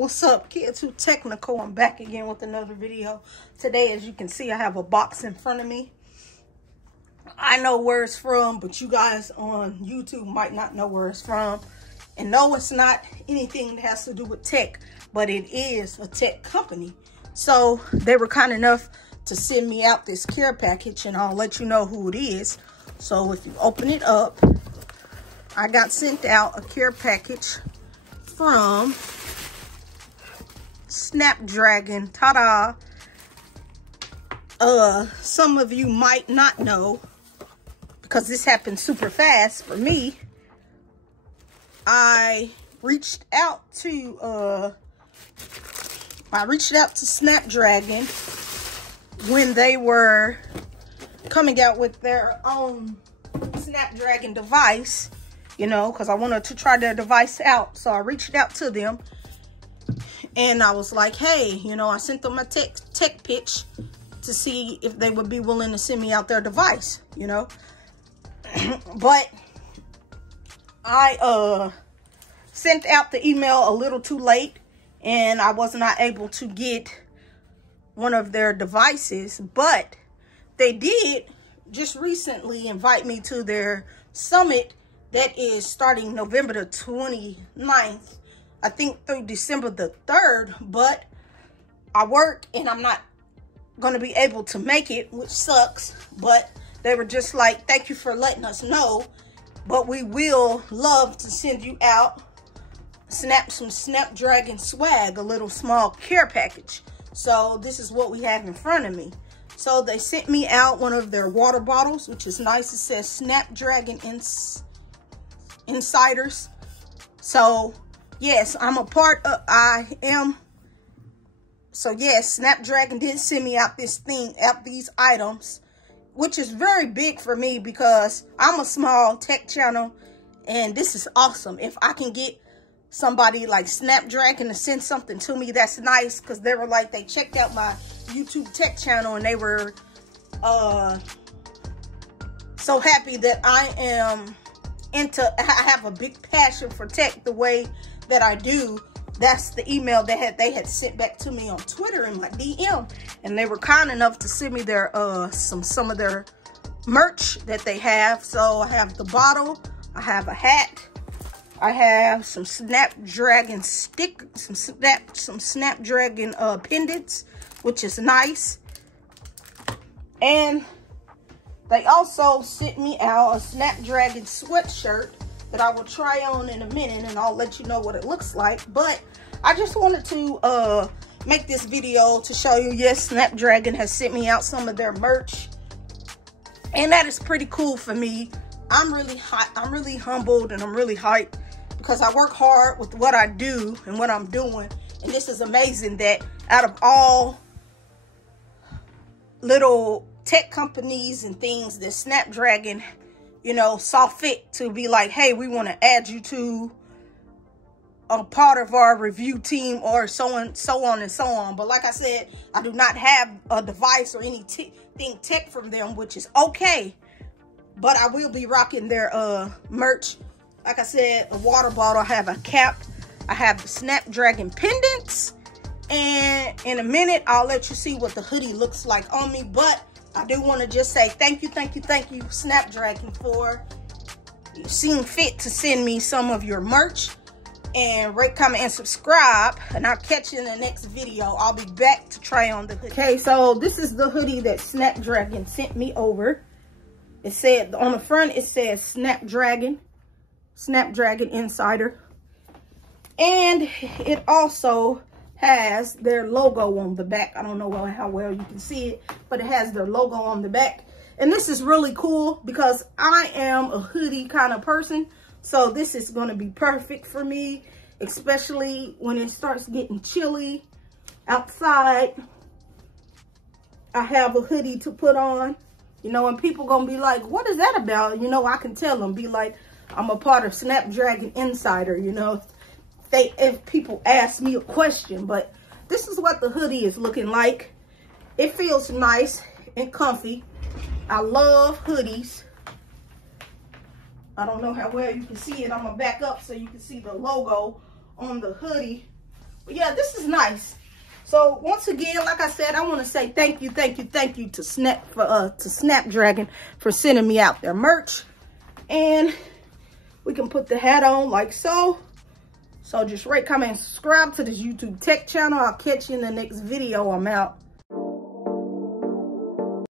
What's up, kids who technical? I'm back again with another video. Today, as you can see, I have a box in front of me. I know where it's from, but you guys on YouTube might not know where it's from. And no, it's not anything that has to do with tech, but it is a tech company. So they were kind enough to send me out this care package, and I'll let you know who it is. So if you open it up, I got sent out a care package from Snapdragon. Ta-da! Some of you might not know, because this happened super fast for me. I reached out to Snapdragon when they were coming out with their own Snapdragon device, you know, because I wanted to try their device out. So I reached out to them. And I was like, hey, you know, I sent them a tech pitch to see if they would be willing to send me out their device, you know. But I sent out the email a little too late, and I was not able to get one of their devices. But they did just recently invite me to their summit that is starting November the 29th. I think through December the 3rd, but I work and I'm not going to be able to make it, which sucks. But they were just like, thank you for letting us know, but we will love to send you out some Snapdragon swag, a little small care package. So this is what we have in front of me. So they sent me out one of their water bottles, which is nice. It says Snapdragon Insiders. So yes, I'm a part of, so yes, Snapdragon did send me out these items, which is very big for me because I'm a small tech channel, and this is awesome. If I can get somebody like Snapdragon to send something to me, that's nice, because they were like, they checked out my YouTube tech channel, and they were so happy that I have a big passion for tech the way that I do. That's the email they had sent back to me on Twitter in my DM, and they were kind enough to send me their some of their merch that they have. So I have the bottle, I have a hat, I have some Snapdragon some Snapdragon pendants, which is nice. And they also sent me out a Snapdragon sweatshirt that I will try on in a minute, and I'll let you know what it looks like. But I just wanted to make this video to show you, yes, Snapdragon has sent me out some of their merch, and that is pretty cool for me. I'm really humbled, and I'm really hyped because I work hard with what I do and what I'm doing, and this is amazing that out of all little tech companies and things, that Snapdragon, you know, saw fit to be like, hey, we want to add you to a part of our review team, or so on and so on. But like I said, I do not have a device or anything tech from them, which is okay. But I will be rocking their merch. Like I said, a water bottle, I have a cap, I have the Snapdragon pendants, and in a minute, I'll let you see what the hoodie looks like on me. But I do want to just say thank you, Snapdragon, for seeing fit to send me some of your merch. And rate, comment, and subscribe. And I'll catch you in the next video. I'll be back to try on the hoodie. Okay, so this is the hoodie that Snapdragon sent me over. It said, on the front, it says Snapdragon Insider. And it also has their logo on the back. I don't know how well you can see it, but it has their logo on the back. And this is really cool because I am a hoodie kind of person. So this is going to be perfect for me, especially when it starts getting chilly outside. I have a hoodie to put on, you know, and people going to be like, what is that about? You know, I can tell them, be like, I'm a part of Snapdragon Insider, you know, if people ask me a question. But this is what the hoodie is looking like. It feels nice and comfy. I love hoodies. I don't know how well you can see it. I'm gonna back up so you can see the logo on the hoodie. But yeah, this is nice. So once again, like I said, I want to say thank you to Snapdragon for sending me out their merch. And we can put the hat on like so. So just rate, comment, and subscribe to this YouTube tech channel. I'll catch you in the next video. I'm out.